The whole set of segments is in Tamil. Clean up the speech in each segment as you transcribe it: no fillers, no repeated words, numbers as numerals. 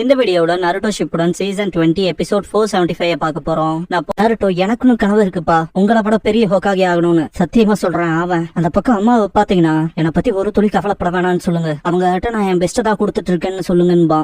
இந்த வீடியோல நருட்டோ ஷிப்புடன் சீசன் 20 எபிசோட் 475 பார்க்க போறோம். நருட்டோ எனக்குன்னு கனவு இருக்குப்பா, உங்களை விட பெரிய ஹோக்காகி ஆகணும்னு சத்தியமா சொல்றேன். அவன் அந்த பக்கம் அம்மாவை பாத்தீங்கன்னா என்னை பத்தி ஒரு துளி கவலைப்பட வேணாம்னு சொல்லுங்க. அவங்க கிட்ட நான் என் பெஸ்ட் தான் கொடுத்துட்டு இருக்கேன்னு சொல்லுங்கன்பா.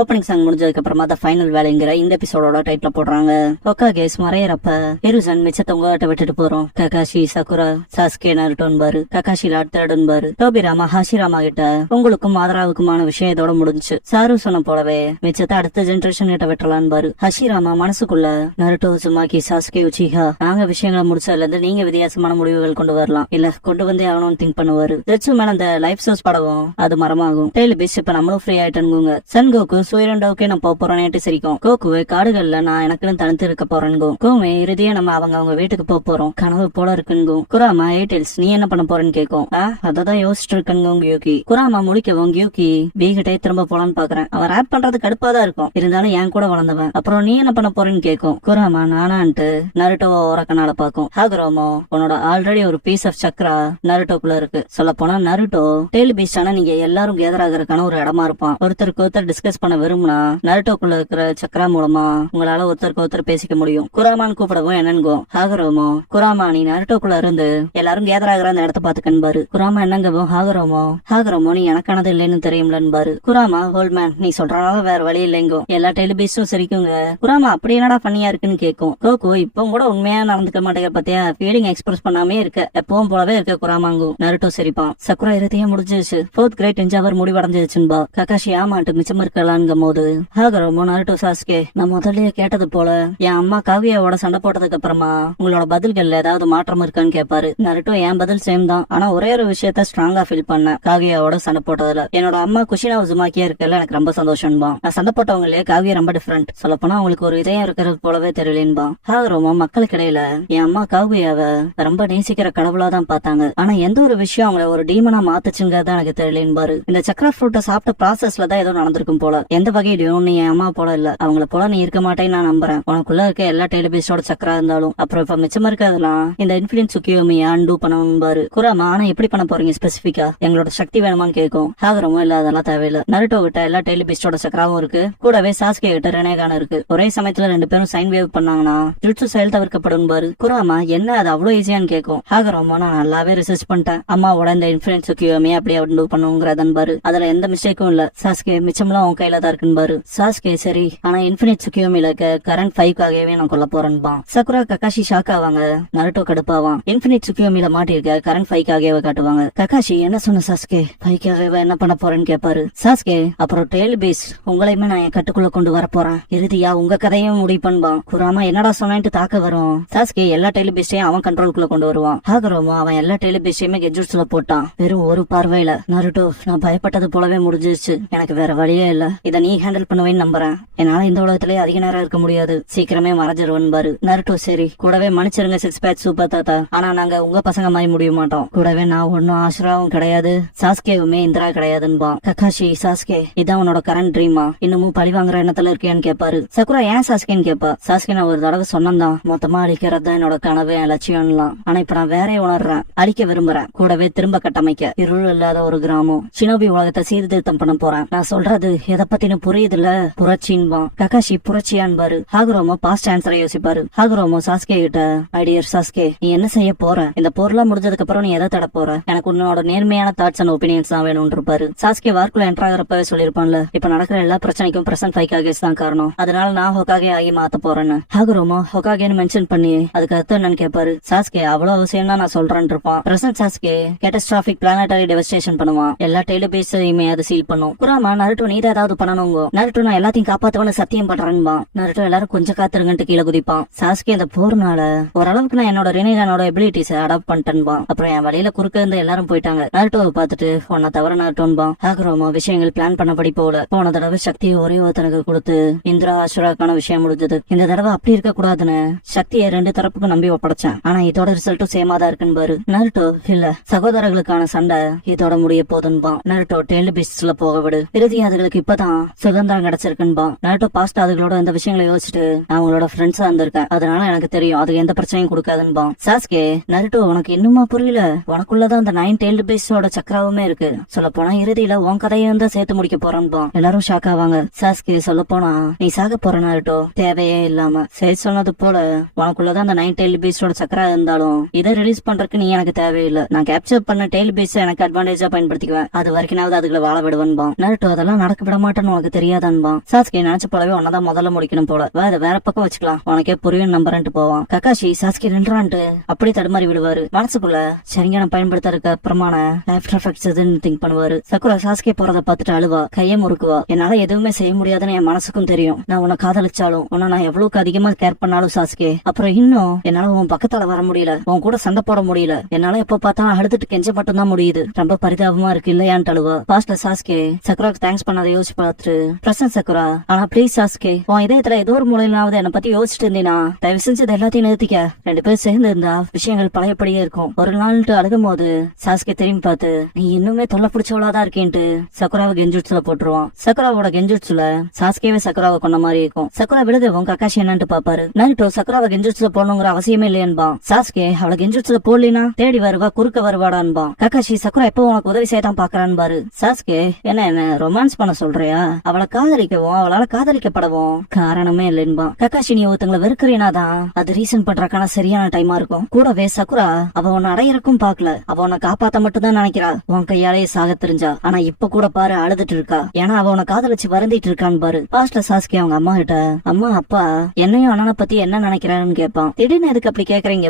ஓப்பனிங் சாங் முடிஞ்சதுக்கு அப்புறமா தான் ஃபைனல் வேலைங்கிற இந்த எபிசோடோட டைட்டில போடுறாங்க. ஹோக்காகேஸ் மறையறப்ப ஹிருசன் மிச்சத்தை உங்ககிட்ட விட்டுட்டு போறோம். ககாஷி சகுரா சாஸ்கே நருட்டோன் பாரு, ககாஷி லாட்டன் பாரு, டோபிராமா ஹாஷிராமா கிட்ட உங்களுக்கும் ஆதராவுக்குமான விஷயம் இதோட முடிஞ்சு. சாரு சொன்ன போலவே மிச்சத்தை அடுத்த ஜெனரேஷன் கிட்ட விட்டுறலான்னு பாரு. ஹஷிராமா மனசுக்குள்ள நருட்டோ சுமாக்கி சாஸ்கே உச்சிஹா நாங்க விஷயங்களை முடிச்சதுல இருந்து நீங்க வித்தியாசமான முடிவுகள் கொண்டு வரலாம், இல்ல கொண்டு வந்தே ஆகணும்னு திங்க் பண்ணுவாரு. ஜெட்சு மேல அந்த லைஃப் சோர்ஸ் படவும் அது மரமாகும். டெய்லி பீச் இப்ப நம்மளும் ஃப்ரீ ஆயிட்டனுங்க. சன்கோக்கு சூரியண்டோக்கே நான் போறேன்னு சிரிக்கும். கோக்குவே காடுகள்ல நான் எனக்குன்னு தனித்து இருக்க போறேன்கும். கோமே இறுதியா நம்ம அவங்க வீட்டுக்கு போறோம், கனவு போல இருக்குங்கும். குராமா ஏர்டெல்ஸ் நீ என்ன பண்ண போறேன்னு கேட்கும். அததான் யோசிச்சுட்டு இருக்கனுங்க கியூகி. குராமா முடிக்கவும் கியூகி பீகிட்டே திரும்ப போலான்னு பாக்குறேன். அவன் ரேப் பண்றது கடுப்பாதான் இருக்கும், இருந்தாலும் என் கூட வளர்ந்தவன். அப்புறம் நீ என்ன பண்ண போறேன்னு கேட்கும். குராமா நானான்ட்டு நருட்டோ ஓரக்கனால பாக்கும். ஹாகுரோமோ உன்னோட ஆல்ரெடி ஒரு பீஸ் ஆஃப் சக்ரா நருட்டோக்குள்ள இருக்கு. சொல்ல போனா நருட்டோ டெய்லி பீச் ஆனா நீங்க எல்லாரும் கேதர் ஆகிறதுக்கான ஒரு இடமா இருப்பான். ஒருத்தருக்கு ஒருத்தர் டிஸ்கஸ் பண்ண விரும்புனா நருட்டோக்குள்ள இருக்கிற சக்கரா மூலமா உங்களால ஒருத்தருக்கு ஒருத்தர் பேசிக்க முடியும். குராமான்னு கூப்பிடவும் என்னங்கோ. ஹாகரோமோ குராமா நீ நருட்டோக்குள்ள இருந்து எல்லாரும் கேதர் ஆகிற அந்த இடத்த பாத்துக்கன்பாரு. குராமா என்னங்கவும் ஹாகரோமோ நீ எனக்கானது இல்லைன்னு தெரியும்லன்பாரு. குராமா ஹோல்மேன் நீ சொல்றனால வேற வழி இல்லைங்கோ. எல்லா டெலிபீஸும் சிரிக்குங்க. குராமா அப்படி என்னடா பண்ணியா இருக்குன்னு கேட்கும். கோகு இப்போ கூட உண்மையா நடந்துக்க மாட்டேங்க பாத்தியா, ஃபீலிங் எக்ஸ்பிரஸ் பண்ணாமே இருக்க, எப்பவும் போலவே இருக்க குராமாங்கும். நருட்டோ சிரிப்பான். சக்குரா இறுதியும் முடிஞ்சிருச்சு. 4th great என்ஜாவர் முடிவடைஞ்சிருச்சுன்பா. ககாஷி ஆமாட்டு மிச்சம் இருக்கலாங்க போது ஹாகரோமோ நருட்டோ சாஸ்கே நான் முதல்லயே கேட்டது போல என் அம்மா காவியாவோட சண்டை போட்டதுக்கு அப்புறமா உங்களோட பதில்கள்ல ஏதாவது மாற்றம் இருக்கான்னு கேட்பாரு. நருட்டோ என் பதில் சேம் தான், ஆனா ஒரே ஒரு விஷயத்த ஸ்ட்ராங்கா ஃபீல் பண்ண காவியாவோட சண்டை போட்டதுல என்னோட அம்மா குஷினா உசுமாக்கியா இருக்கல எனக்கு ரொம்ப சந்தோஷம்பா. நான் சண்டை போட்டவங்களே காவியா ரொம்ப டிஃபரெண்ட், சொல்ல போனா அவங்களுக்கு ஒரு இதயம் இருக்கிறது போலவே தெரியலேன்பா. ஹாகரோமோ மக்களுக்கு இடையில என் அம்மா காவியாவை ரொம்ப நேசிக்கிற கடவுளாதான் பார்த்தாங்க, ஆனா எந்த ஒரு விஷயம் அவங்கள ஒரு டீமனா மாத்துச்சுங்கிறதா எனக்கு தெரியலேன்பாரு. இந்த சக்கர ஃப்ரூட்டை சாப்பிட்ட ப்ராசஸ்ல தான் ஏதோ நடந்திருக்கும் போல. எந்த வகையிலும் நீ என் அம்மா போல இல்ல, அவங்கள போல நீ இருக்க மாட்டேன்னு நான் நம்புறேன். உனக்குள்ள இருக்க எல்லா டெலிபீஸோட சக்கரா இருந்தாலும் அப்புறம் இப்ப மிச்சமா இருக்கிறதுலாம் இந்த இன்ஃபுளுன்ஸ் சுக்கியோமியா அன்டூ பண்ணணும்பாரு. குராமா ஆனா எப்படி பண்ண போறீங்க ஸ்பெசிபிக்கா, எங்களோட சக்தி வேணுமான்னு கேட்கும். ஹாகரமோ இல்ல அதெல்லாம் தேவையில்ல, நருட்டோ கிட்ட எல்லா டெலிபீஸோட சக்கராவும் இருக்கு, கூடவே சாஸ்கே கிட்ட ரெனேகான் இருக்கு. ஒரே சமயத்துல 2 பேரும் சைன் வேவ் பண்ணாங்கன்னா ஜுட்சு செயல் தவிர்க்கப்படும் பாரு. குராமா என்ன அது அவ்வளவு ஈஸியான்னு கேட்கும். ஹாகரமோ நான் நல்லாவே ரிசர்ச் பண்ணிட்டேன், அம்மாவோட இந்த இன்ஃபுளுன்ஸ் சுக்கியோமியா அப்படியே அன்டூ பண்ணுங்கிறதன் பாரு. அதுல எந்த மிஸ்டேக்கும் இல்ல சாஸ்கே, மிச்சம்லாம் உன் கையில தான் இருக்குன்னு பாரு. சாஸ்கே சரி, ஆனா இன்ஃபினிட் சுக்கியோமில கரண்ட் 5க்காகவே நான் கொல்ல போறேன்பா. சக்குரா ககாஷி ஷாக் ஆவாங்க. நருட்டோ கடுப்பாவான். இன்ஃபினிட் சுக்கியோமில மாட்டிருக்க கரண்ட் 5க்காகவே காட்டுவாங்க. ககாஷி என்ன சொன்ன சாஸ்கே, 5க்காகவே என்ன பண்ண போறேன்னு கேட்பாரு. சாஸ்கே அப்புறம் டெய்ல் பேஸ் உங்களையுமே நான் என் கட்டுக்குள்ள கொண்டு வர போறேன், இறுதியா உங்க கதையும் முடிப்பன்பா. குராமா என்னடா சொன்னான்ட்டு தாக்க வரும். சாஸ்கே எல்லா டெய்ல் பேஸையும் அவன் கண்ட்ரோலுக்குள்ள கொண்டு வருவான். ஹாகரோமோ அவன் எல்லா டெய்ல் பேஸையுமே கெஜுட்ஸ்ல போட்டான். வெறும் ஒரு பார்வையில நருட்டோ நான் பயப்பட்டது போலவே முடிஞ்சிருச்சு, எனக்கு வேற வழியே இல்ல, இத நீ ஹேண்டில் பண்ணுவேன்னு நம்புறேன். என்னால இந்த உலகத்திலே அதிக நேரம் இருக்க முடியாது, சீக்கிரமே மறைஞ்சிருவன் பாரு. நருட்டோ சரி கூடவே மன்னிச்சிருங்க 6 பேட்ச் சூப்பர் தாத்தா, ஆனா நாங்க உங்க பசங்க மாதிரி முடிய மாட்டோம். கூடவே நான் ஒன்னும் ஆஷ்ராவும் கிடையாது, சாஸ்கேவுமே இந்திரா கிடையாதுன்பா. ககாஷி சாஸ்கே இதான் உன்னோட கரண்ட் ட்ரீமா, இன்னமும் பழி வாங்குற எண்ணத்துல இருக்கேன்னு கேட்பாரு. சக்குரா ஏன் சாஸ்கேன்னு கேட்பா. சாஸ்கே நான் ஒரு தடவை சொன்னதான், மொத்தமா அழிக்கிறது தான் என்னோட கனவு என் லட்சியம்லாம், ஆனா இப்ப நான் வேற உணர்றேன், அழிக்க விரும்புறேன், கூடவே திரும்ப கட்டமைக்க. இருள் இல்லாத ஒரு கிராமம், ஷினோபி உலகத்தை சீர்திருத்தம் பண்ண போறேன். நான் சொல்றது எதை பத்தின புரியுதுல, புரட்சின்பா. ககாஷி புரட்சியான்பாரு. ஹாகுரோமோ பாஸ்ட் ஆன்சரை யோசிப்பாரு. ஹாகுரோமோ சாஸ்கே கிட்ட ஐடியர் சாஸ்கே நீ என்ன செய்ய போற, இந்த போர்லாம் முடிஞ்சதுக்கு அப்புறம் நீ எதை தட போற, எனக்கு உன்னோட நேர்மையான தாட்ஸ் அண்ட் ஒப்பீனியன்ஸ் தான் வேணும்னு இருப்பாரு. சாஸ்கே வார்க்குள்ள என்டர் ஆகிறப்பவே சொல்லிருப்பான்ல, இப்ப நடக்கிற எல்லா பிரச்சனைக்கும் பிரசன்ட் 5க்காகே தான் காரணம், அதனால நான் ஹொக்காகே ஆகி மாத்த போறேன்னு. ஹாகுரோமோ ஹொக்காகேன்னு மென்ஷன் பண்ணி அதுக்கு அர்த்தம் என்னன்னு கேட்பாரு. சாஸ்கே அவ்வளவு அவசியம் தான் நான் சொல்றேன் இருப்பான். பிரசன்ட் சாஸ்கே கேட்டஸ்ட்ராபிக் பிளானட்டரி டெவஸ்டேஷன் பண்ணுவான், எல்லா டெலிபேஸையுமே அது சீல் பண்ணும். குராமா நருட்டோ நீ ஏதாவது பண்ணணுங்க. நருட்டோ நான் எல்லாத்தையும் காப்பாத்துவேன்னு சத்தியம் பண்றேன்பா. நருட்டோ எல்லாரும் கொஞ்சம் காத்துருங்கன்ட்டு கீழே குதிப்பான். சாஸ்கே அந்த போர்னால ஓரளவுக்கு நான் என்னோட ரினிகானோட எபிலிட்டிஸ் அடாப்ட் பண்ணிட்டேன்பா. அப்புறம் என் வழியில குறுக்க இருந்து எல்லாரும் போயிட்டாங்க. நருட்டோவை பார்த்துட்டு உன்னை தவிர நருட்டோன்பா. ஹாகுரோமா விஷயங்கள் பிளான் பண்ணபடி போல. போன தடவை சக்தியை ஒரே ஒருத்தனுக்கு கொடுத்து இந்திரா அசுராக்கான விஷயம் முடிஞ்சது. இந்த தடவை அப்படி இருக்க கூடாதுன்னு சக்தியை 2 தரப்புக்கும் நம்பி ஒப்படைச்சேன். ஆனா இதோட ரிசல்ட்டும் சேமா தான் இருக்குன்னு பாரு. நருட்டோ இல்ல சகோதரர்களுக்கான சண்டை இதோட முடிய போதுன்பா. நருட்டோ டெய்ல் பீஸ்ட்ல போக விடு. இறுதி அதுகளுக்கு இப்பதான் சுதந்திரம் கிடைச்சிருக்குன்பா. நருட்டோ பாஸ்ட் அதுகளோட இந்த விஷயங்களை யோசிச்சுட்டு அவங்களோட ஃப்ரெண்ட்ஸா இருந்திருக்கேன். அதனால எனக்கு தெரியும் அது எந்த பிரச்சனையும் கொடுக்காதுன்பா. சாஸ்கே நருட்டோ உனக்கு இன்னுமா புரியல? உனக்குள்ளதான் அந்த 9 டெய்ல்டு பீஸ்டோட சக்கராவுமே இருக்கு. சொல்ல போனா இறுதியில உன் கதையும் தான் சேர்த்து முடிக்க போறான்பா. எல்லாரும் ஷாக் ஆவாங்க. சாஸ்கே சொல்ல போனா நீ சாக போற நருட்டோ தேவையே இல்லாம. சரி சொன்னது போல உனக்குள்ளதான் அந்த 9 டெய்ல் பீஸ்டோட சக்கரா இருந்தாலும் இதை ரிலீஸ் பண்றதுக்கு நீ எனக்கு தேவையில்லை. நான் கேப்சர் பண்ண டெய்ல் பீஸ் எனக்கு அட்வான்டேஜா பயன்படுத்திக்குவேன். அது வரைக்கும்னாவது அதுகளை வாழ விடுவன்பா. நருட்டோ அதெல்லாம் நடக்க விட மாட்டேன்னு உனக்கு தெரியாதான்பா. சாஸ்கே நினைச்ச போலவே உன்னதான் முதல்ல முடிக்கணும் போல. வேற பக்கம் வச்சுக்கலாம், உனக்கே புரியும் நம்புறேன்ட்டு போவான். கக்காஷி சாஸ்கே நின்றான்ட்டு அப்படி தடுமாறி விடுவாரு. மனசுக்குள்ள சரிங்க நான் பயன்படுத்துறதுக்கு அப்புறமான ஆஃப்டர் எஃபெக்ட்ஸ் எதுன்னு திங்க் பண்ணுவாரு. சக்குரா சாஸ்கே போறத பார்த்துட்டு அழுவா, கையை முறுக்குவா. என்னால எதுவுமே செய்ய முடியாதுன்னு என் மனசுக்கும் தெரியும். நான் உன்னை காதலிச்சாலும் உன்னை நான் எவ்வளவுக்கு அதிகமா கேர் பண்ணாலும் சாஸ்கே, அப்புறம் இன்னும் என்னால உன் பக்கத்தால வர முடியல, உன் கூட சண்டை போட முடியல. என்னால எப்ப பார்த்தாலும் அழுதுட்டு கெஞ்ச மட்டும் தான் முடியுது. ரொம்ப பரிதாபமா இருக்கு இல்லையான்ட்டு அழுவா. பாஸ்ட்ல சாஸ்கே சக்குராக்கு தேங்க்ஸ் பண்ணாத யோசிச்சு பார்த்துட்டு பிரசன்ட் சக்குரா, ஆனா ப்ளீஸ் சாஸ்கே உன் இதயத்துல ஏதோ ஒரு மூலையிலாவது என்னை பத்தி யோசிச்சுட்டு இருந்தீனா தயவு செஞ்சு எல்லாத்தையும் நிறுத்திக்க. 2 பேர் சேர்ந்து இருந்தா விஷயங்கள் பழையபடியே இருக்கும். ஒரு நாள்ட்டு அழுகும் போது சாஸ்கே திரும்பி பார்த்து நீ இன்னுமே தொல்லை பிடிச்சவளாதான் இருக்கேன்ட்டு சக்குராவை கெஞ்சுட்ஸ்ல போட்டுருவான். சக்குராவோட கெஞ்சுட்ஸ்ல சாஸ்கேவே சக்குராவை கொண்ட மாதிரி இருக்கும். சக்குரா விழுதவும் கக்காஷி என்னன்ட்டு பாப்பாரு. நருட்டோ சக்குராவை கெஞ்சுட்ஸ்ல போடணுங்கிற அவசியமே இல்லையன்பா. சாஸ்கே அவளை கெஞ்சுட்ஸ்ல போடலினா தேடி வருவா, குறுக்க வருவாடான்பா. கக்காஷி சக்குரா எப்போ உனக்கு உதவி செய்யத்தான் பாக்குறான்னு பாரு. சாஸ்கே என்ன ரொமான்ஸ் பண்ண சொல்றியா? அவளை காதலிக்கவும் அவளால காதலிக்கப்படவும் காரணமே இல்லைன்பா. கக்காஷி நீ ஒருத்தங்களை வெறுக்கிறீனாதான் அது ரீசன் பண்றக்கான சரியான டைமா இருக்கும். கூடவே சக்குரா அவ உன்னை அடையறக்கும் பாக்கல, அவ உன்னை காப்பாத்த மட்டும் தான் நினைக்கிறா. உன் கையாலே சாக தெரிஞ்சா. ஆனா இப்ப கூட பாரு அழுதுட்டு இருக்கா. ஏன்னா அவ உன்னை காதலிச்சு வருந்திட்டு இருக்கான்னு பாரு. பாஸ்ட்ல சாஸ்கே அவங்க அம்மா கிட்ட அம்மா அப்பா என்னையும் அண்ணனை பத்தி என்ன நினைக்கிறான்னு கேட்பான். திடீர்னு எதுக்கு அப்படி கேக்குறீங்க?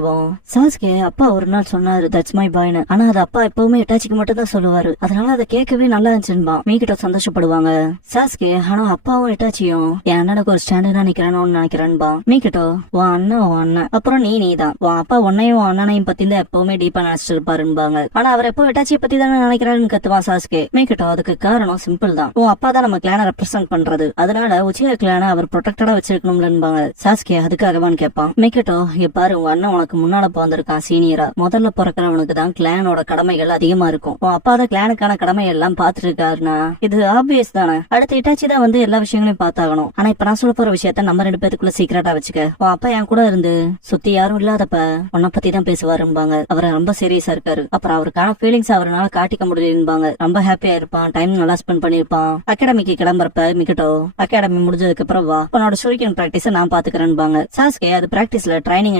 சாஸ்கே அப்பா ஒரு நாள் சொன்னாரு தட்ஸ் மை பாய்னு. ஆனா அது அப்பா எப்பவுமே இட்டாச்சிக்கு மட்டும் தான் சொல்லுவாரு. அதனால அதை கேட்கவே நல்லா இருந்துச்சுன்பா. மீகிட்ட சந்தோஷப்படுவாங்க. சாஸ்கே ஆனா அப்பாவும் இட்டாச்சியும் என் அண்ணனுக்கு ஒரு ஸ்டாண்டர்டா நிக்கிறானோன்னு நினைக்கிறேன்பா. மீகிட்டோ உன் அண்ணன் அப்புறம் நீதான் உன் அப்பா உன்னையும் உன் அண்ணனையும் பத்தி தான் எப்பவுமே டீப்பா நினைச்சிட்டு இருப்பாருன்பாங்க. ஆனா அவர் எப்போ இட்டாச்சியை பத்தி தானே நினைக்கிறாருன்னு கத்துவான் சாஸ்கே. மீகிட்டோ அதுக்கு காரணம் சிம்பிள் தான், உன் அப்பா தான் நம்ம கிளான ரெப்ரசென்ட் பண்றது. அதனால உச்சியா கிளான அவர் ப்ரொடெக்டடா வச்சிருக்கணும்லன்பாங்க. சாஸ்கே அதுக்காகவான்னு கேட்பான். மீகிட்டோ இங்க பாரு உன் அண்ணன் உனக்கு முன்னால பிறந்திருக்கான் சீனியரா. முதல்ல பிறக்கிறவனுக்கு தான் கிளானோட கடமைகள் அதிகமா இருக்கும். உன் அப்பா தான் கிளானுக்கான கடமை எல்லாம் பாத்துட்டு இருக்காருன்னா இது ஆப்வியஸ் தானே. அடுத்து இட்டாச்சி தான் வந்து எல்லா விஷயங்களையும் பார்த்தாகணும். ஆனா இப்ப நான் சொல்ல போற விஷயத்த நம்ம 2 பேத்துக்குள்ள சீக்கிரட்டா வச்சுக்க. உன் அப்பா என் கூட இருந்து சுத்தி யாரும் இல்லாதப்ப உன்னை பத்தி தான் பேசுவாரும்பாங்க. அவர் ரொம்ப சீரியஸா இருக்காரு. அப்புறம் அவருக்கான ஃபீலிங்ஸ் அவரால் காட்டிக்க முடியலன்பாங்க. ரொம்ப ஹாப்பியா இருப்பான், டைம் நல்லா ஸ்பெண்ட் பண்ணிருப்பான். அகாடமிக்கு கிளம்புறப்ப மிகட்டோ அகாடமி முடிஞ்சதுக்கு அப்புறம் வா உன்னோட ஷூரிகன் பிராக்டிஸ் நான் பாத்துக்கிறேன்பாங்க. சாஸ்கே அது பிராக்டிஸ்ல ட்ரைனிங்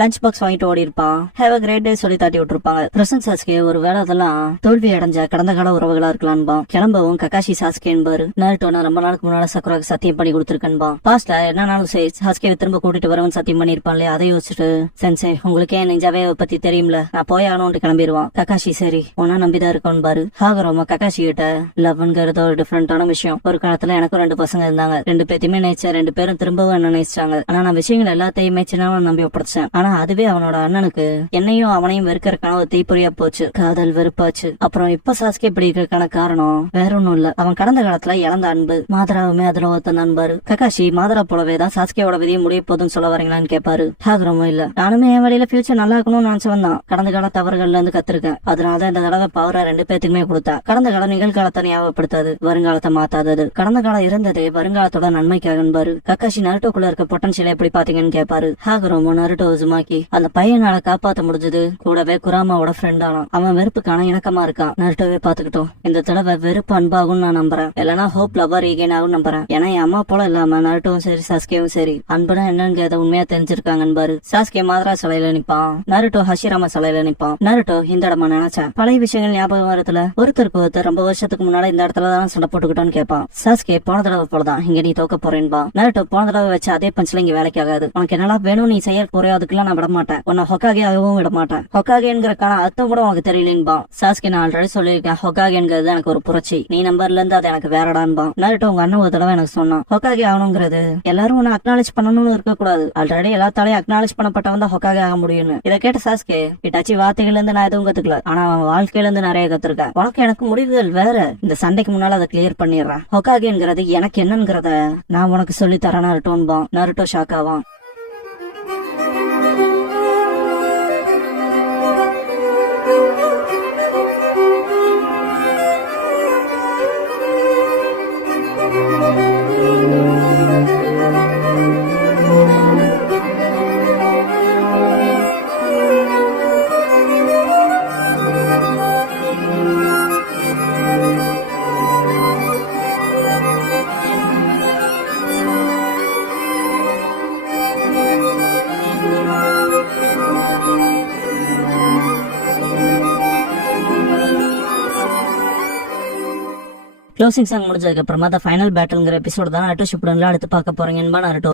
லஞ்ச் பாக்ஸ் வாங்கிட்டு ஓடி இருப்பான். ஹேவ் அ கிரேட் டே சொல்லி தாட்டி விட்டுருப்பாங்க. பிரசன்ட் சாஸ்கே ஒரு வேலை அதெல்லாம் தோல்வி அடைஞ்ச கடந்த கால உறவுகளா இருக்கலான்பா. கிளம்பவும் கக்காஷி சாஸ்கே என்பாரு. நருட்டோ நான் ரொம்ப நாளுக்கு முன்னால சக்குராக்கு சத்தியம் பண்ணி கொடுத்துருக்கேன்பா. பாஸ்ட்ல என்னன்னாலும் சரி சாஸ்கே திரும்ப கூட்டிட்டு வரவன் சத்தியம் பண்ணிருப்பான் இல்லையா. அதை யோசிச்சுட்டு சென்சே உங்களுக்கே நெஞ்சாவே பத்தி தெரியும்ல, நான் போய் ஆகணும்னு கிளம்பிடுவான். கக்காஷி சரி உன்னா நம்பிதான் இருக்கோன்னு பாரு. ஹாகரோமா கக்காஷி கிட்ட லவ்ங்கிறது ஒரு டிஃபரெண்டான விஷயம். ஒரு காலத்துல எனக்கும் 2 பசங்க இருந்தாங்க. 2 பேத்தையுமே நினைச்சேன். 2 பேரும் திரும்பவும் என்ன நினைச்சாங்க. ஆனா நான் விஷயங்கள் எல்லாத்தையுமே சின்னவன் நம்பி ஒப்படைச்சேன். ஆனா அதுவே அவனோட அண்ணனுக்கு என்னையும் அவனையும் வெறுக்கிறதுக்கான ஒரு தீப்பொறியா போச்சு. காதல் வெறுப்பாச்சு. அப்புறம் இப்ப சாஸ்கே இப்படி இருக்கிறதுக்கான காரணம் வேற ஒண்ணும் இல்ல, அவன் கடந்த காலத்துல இழந்த அன்பு. மாதராவுமே அதுல ஒருத்தன் நண்பாரு. கக்காஷி மாதரா போலவே தான் சாஸ்கேவோட விதியை முடிய போதுன்னு சொல்ல வரீங்களான்னு கேட்பாரு. ஹாகரோமா இல்ல, நானுமே என் வழியில ஃபியூச்சர் நல்லா இருக்கணும்னு நினைச்சவன் தான். கடந்த கால தவறுகள்ல இருந்து கத்திருக்கேன். அதனாலதான் இந்த தடவை பவரை 2 பேத்துக்குமே கொடுத்தா. கடந்த கால நிகழ்காலத்தை ஞாபகப்படுத்தாது, வருங்காலத்தை மாத்தாதது. கடந்த காலம் இருந்தது வருங்காலத்தோட நன்மைக்காகன்பாரு. கக்காஷி நருட்டோக்குள்ள இருக்க பொட்டன்ஷியல் எப்படி பாத்தீங்கன்னு கேட்பாரு. ஹாகரோமோ நருட்டோ உசுமாக்கி அந்த பையனால காப்பாத்த முடிஞ்சது. கூடவே குராமாவோட ஃப்ரெண்ட் ஆனா அவன் வெறுப்புக்கான இணக்கமா இருக்கான். நருட்டோவே பாத்துக்கிட்டோம். இந்த தடவை வெறுப்பு அன்பாகும் நான் நம்புறேன். இல்லனா ஹோப் லவர் ஈகன் ஆகும் நம்புறேன். ஏன்னா என் அம்மா போல இல்லாம நருட்டோவும் சரி சாஸ்கேவும் சரி அன்புனா என்னன்னு உண்மையா தெரிஞ்சிருக்காங்கன்னு. சாஸ்கே மாதரா சிலையில நிப்பான். நருட்டோ ஹஷிராமா சிலையில நிப்பான். நருட்டோ இந்த இடமா நினைச்சேன் பழைய விஷயங்கள் ஞாபகம் வரத்துல ஒருத்தருக்கு ஒருத்தர் ரொம்ப வருஷத்துக்கு முன்னால இந்த இடத்துல தான் சண்டை போட்டுக்கிட்டோன்னு கேட்பான். சாஸ்கே போன தடவை போலதான் இங்க நீ தோக்க போறேன்பா. நருட்டோ போன தடவை வச்சு அதே பஞ்சில இங்க வேலைக்கு ஆகாது. உனக்கு என்னெல்லாம் வேணும் நீ செய்ய போறியோ அதுக்கெல்லாம் நான் விட மாட்டேன். உன்னை ஹொக்காகே ஆகவும் விட மாட்டேன். ஹொக்காகேங்கிறக்கான அர்த்தம் கூட உனக்கு தெரியலேன்பா. சாஸ்கே நான் ஆல்ரெடி சொல்லியிருக்கேன், ஹொக்காகேங்கிறது எனக்கு ஒரு புரட்சி. நீ நம்பர்ல இருந்து அது எனக்கு வேற பாருடான்பா. நருட்டோ உங்க அண்ணன் ஒரு தடவை எனக்கு சொன்னான் ஹொக்காகே ஆகணுங்கிறது எல்லாரும் உன்னை அக்னாலேஜ் பண்ணணும்னு இருக்க கூடாது. ஆல்ரெடி எல்லாத்தாலையும் அக்னாலேஜ் பண்ணப்பட்டவன் தான் ஹொக்காகே ஆக முடியும்னு. இதை கேட்ட சாஸ்கே, இட்டாச்சி வார்த்தைகள்ல இருந்து நான் எதுவும் கத்துக்கல, ஆனா அவன் வாழ்க்கையில இருந்து நிறைய கத்துருக்கேன். உனக்கு எனக்கு முடிவுகள் வேற. இந்த சண்டைக்கு முன்னால அதை கிளியர் பண்ணிடுறேன். ஹொக்காகேங்கிறது எனக்கு என்னங்கிறத நான் உனக்கு சொல்லி தரேன் நருட்டோன்பா. நருட்டோ ஷாக்காவான். க்ளோசிங் சாங் முடிஞ்சதுக்கு அப்புறமா ஃபைனல் பேட்டில்ங்கிற எபிசோட் தான் நருட்டோ ஷிப்புடன்ல அடுத்து பார்க்க போறீங்க. நருட்டோ